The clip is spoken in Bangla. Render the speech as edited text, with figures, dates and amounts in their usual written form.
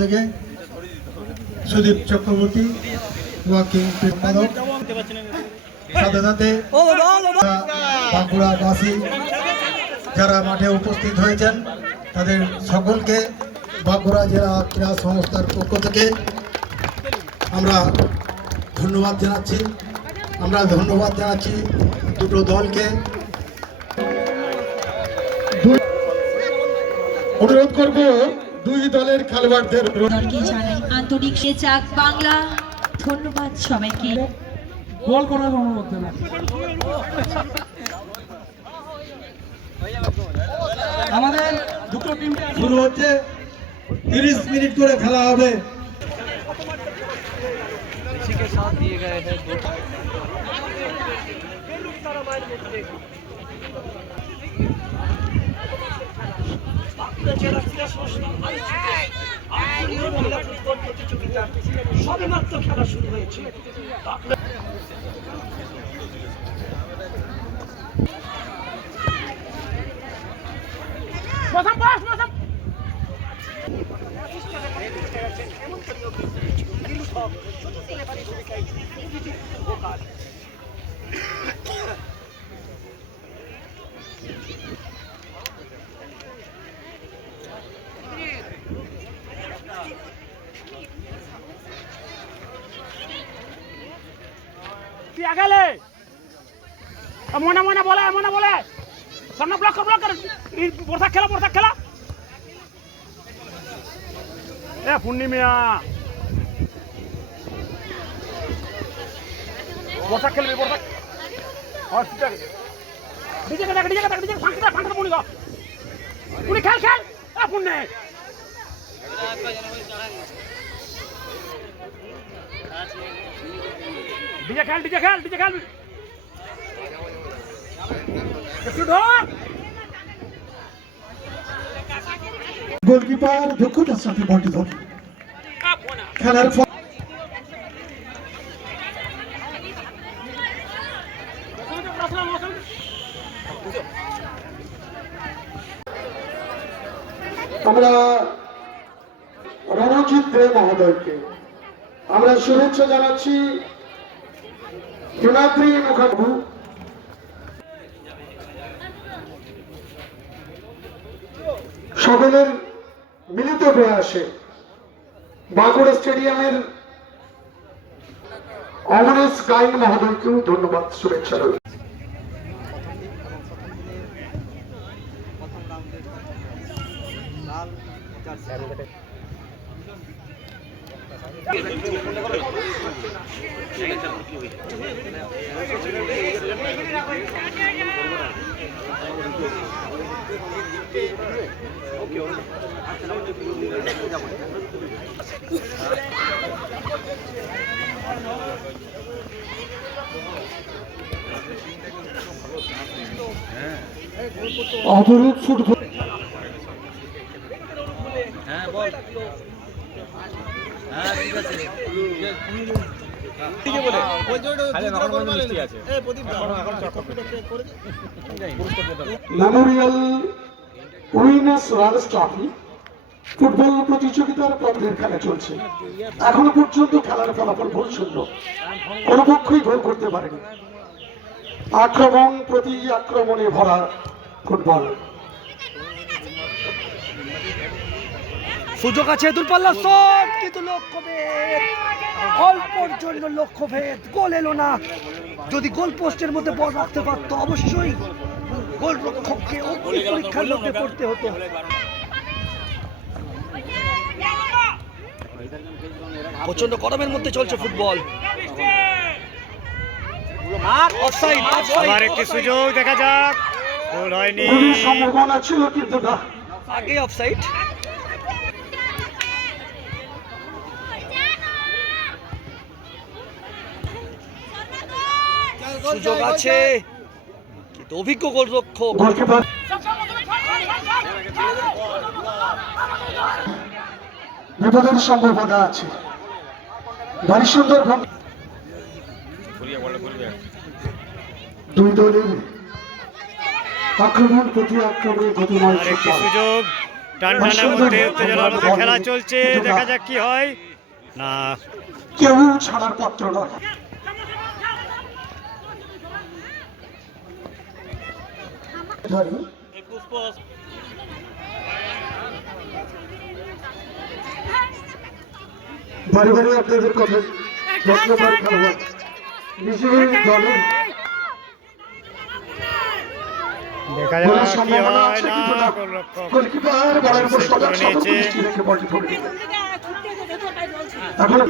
থেকে সুদীপ চক্রবর্তী ওয়াকিং পদক, সাথে সাথে বাঁকুড়াবাসী যারা মাঠে উপস্থিত হয়েছেন তাদের সকলকে বাঁকুড়া জেলা ক্রীড়া সংস্থার পক্ষ থেকে আমরা ধন্যবাদ জানাচ্ছি দুটো দলকে। অনুরোধ করব দুই দলের খেলোয়াড়দের জানাই আন্তরিক যাক বাংলা। ধন্যবাদ সবাইকে। গোল করার অনুরোধ জানাই। আমাদের দুটো টিম শুরু হচ্ছে, 30 মিনিট করে খেলা হবে। সবেমাত্র খেলা শুরু হয়েছে। আগালে মনে মনে বলে সামনে ব্লক কর বর্ষা খেলা এ পূর্ণিমা বর্ষা খেলবি ডিজে ফাঁকা পুনি খেল পুণ্যে ডিজে খেল গোলকিপার দক্ষতার সাথে বলটি ধরে খেলার আমরা রণজিৎ দে মহোদয়কে আমরা শুভেচ্ছা জানাচ্ছি। হিমাদ্রি মুখার্জী সকলের মিলিত প্রয়াসে বাঁকুড়া স্টেডিয়ামের অমরেশ গাইন মহোদয়কেও ধন্যবাদ, শুভেচ্ছা রইল। অপরূপ football Memorial winners runners trophy football প্রতিযোগিতার পর্বের খেলা চলছে। এখনো পর্যন্ত খেলার ফলাফল গোল শূন্য, কোনো পক্ষই গোল করতে পারেনি। আক্রমণ প্রতি আক্রমণে ভরা ফুটবল। সুযোগ আছে দূরপাল্লা শট, কিন্তু লক্ষ্যভেদ, অল্পর জন্য লক্ষ্যভেদ, গোল এলো না। যদি গোল পোস্টের মধ্যে বল রাখতে পারতো অবশ্যই গোল রক্ষককে অগ্নি পরীক্ষার মধ্যে পড়তে হতো। প্রচন্ড গরমের মধ্যে চলছে ফুটবল। আবার একটি সুযোগ দেখা যাক, গোল হয়নি, সম্ভাবনা ছিল কিন্তু না, আগে অফসাইড। সুযোগ আছে কিন্তু অভিজ্ঞ গোলরক্ষক বিপদের সম্ভাবনা আছে। ভারী সুন্দর দুই দলের আক্রমণ প্রতি আক্রমণে গতিময় সুযোগ টানটানের মধ্যে উত্তেজনার মধ্যে খেলা চলছে, দেখা যাক কি হয়। না, কেউ ছাড়ার পাত্র নয়। বারে বারে আপনাদের কথা যত্নবার খেলোয়াড় নিজের দলের দেখা যাক গোলের কি সম্ভাবনা হয়। আছে না, কিন্তু না। গোলরক্ষক গোলকিপার বলের উপর সেভ করে সদা নিয়েছে। দৃষ্টি রেখে বলটি ধরে নিলেন। এখন